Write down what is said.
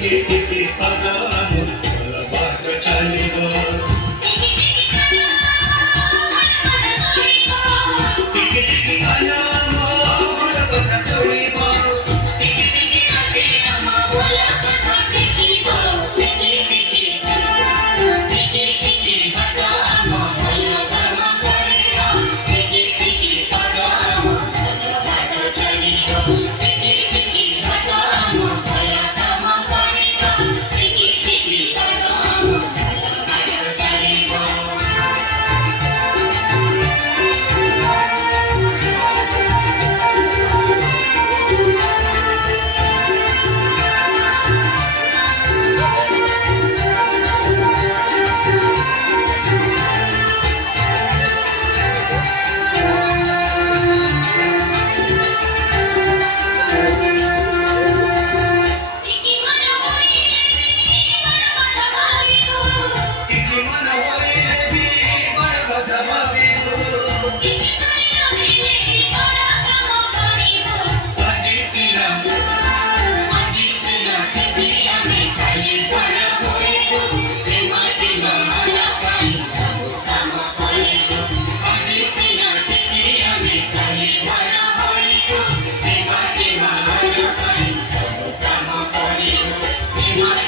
টিকি টিকি বাদাম বাট চালিব টিকি টিকি বাদাম কথা শুনিব টিকি টিকি রাতে আমার ভোলা কথা দেখিব টিকি টিকি টিকি টিকি বাদাম ভোলা কথা করিব টিকি টিকি বাদাম ভোলা বাট চালিব টিকি টিকি বাদাম ভোলা কথা করিব টিকি টিকি বাদাম ভোলা বাট চালিব Come on,